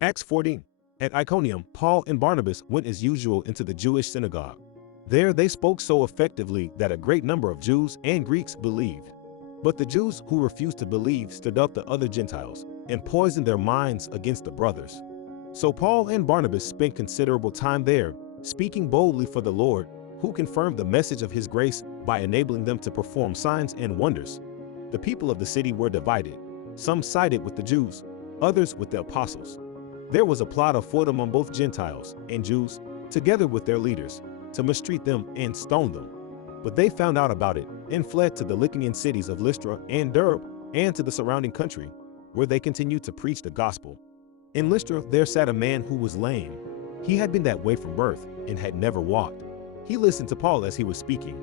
Acts 14. At Iconium, Paul and Barnabas went as usual into the Jewish synagogue. There they spoke so effectively that a great number of Jews and Greeks believed. But the Jews who refused to believe stirred up the other Gentiles and poisoned their minds against the brothers. So Paul and Barnabas spent considerable time there, speaking boldly for the Lord, who confirmed the message of his grace by enabling them to perform signs and wonders. The people of the city were divided. Some sided with the Jews, others with the apostles. There was a plot afoot among both Gentiles and Jews, together with their leaders, to mistreat them and stone them. But they found out about it and fled to the Lycaonian cities of Lystra and Derbe and to the surrounding country, where they continued to preach the gospel. In Lystra there sat a man who was lame. He had been that way from birth and had never walked. He listened to Paul as he was speaking.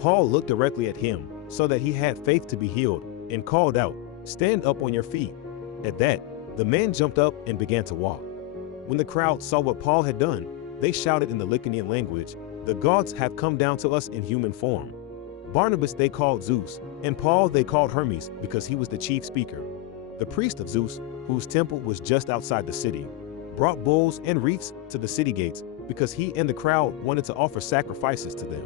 Paul looked directly at him so that he had faith to be healed and called out, "Stand up on your feet." At that, the man jumped up and began to walk. When the crowd saw what Paul had done, they shouted in the Lycaonian language, "The gods have come down to us in human form." Barnabas they called Zeus, and Paul they called Hermes because he was the chief speaker. The priest of Zeus, whose temple was just outside the city, brought bulls and wreaths to the city gates because he and the crowd wanted to offer sacrifices to them.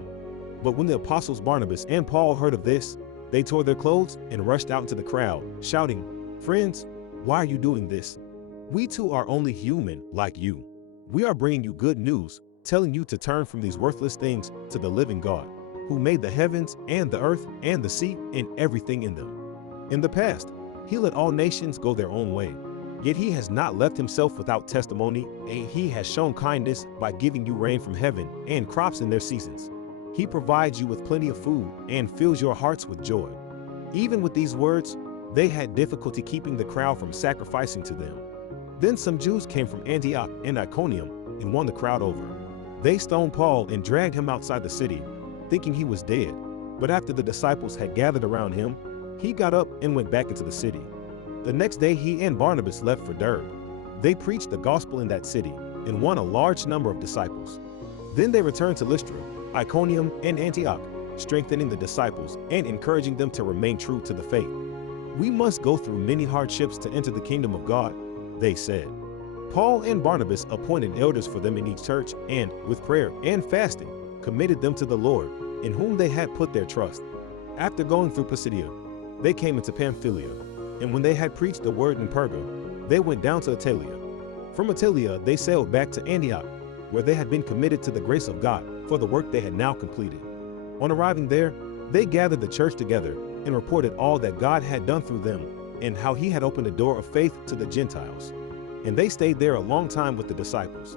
But when the apostles Barnabas and Paul heard of this, they tore their clothes and rushed out into the crowd, shouting, "Friends, why are you doing this? We too are only human like you. We are bringing you good news, telling you to turn from these worthless things to the living God, who made the heavens and the earth and the sea and everything in them. In the past, he let all nations go their own way. Yet he has not left himself without testimony, and he has shown kindness by giving you rain from heaven and crops in their seasons. He provides you with plenty of food and fills your hearts with joy." Even with these words, they had difficulty keeping the crowd from sacrificing to them. Then some Jews came from Antioch and Iconium and won the crowd over. They stoned Paul and dragged him outside the city, thinking he was dead. But after the disciples had gathered around him, he got up and went back into the city. The next day he and Barnabas left for Derbe. They preached the gospel in that city and won a large number of disciples. Then they returned to Lystra, Iconium, and Antioch, strengthening the disciples and encouraging them to remain true to the faith. "We must go through many hardships to enter the kingdom of God," they said. Paul and Barnabas appointed elders for them in each church and, with prayer and fasting, committed them to the Lord, in whom they had put their trust. After going through Pisidia, they came into Pamphylia, and when they had preached the word in Perga, they went down to Attalia. From Attalia they sailed back to Antioch, where they had been committed to the grace of God for the work they had now completed. On arriving there, they gathered the church together and reported all that God had done through them and how he had opened a door of faith to the Gentiles. And they stayed there a long time with the disciples.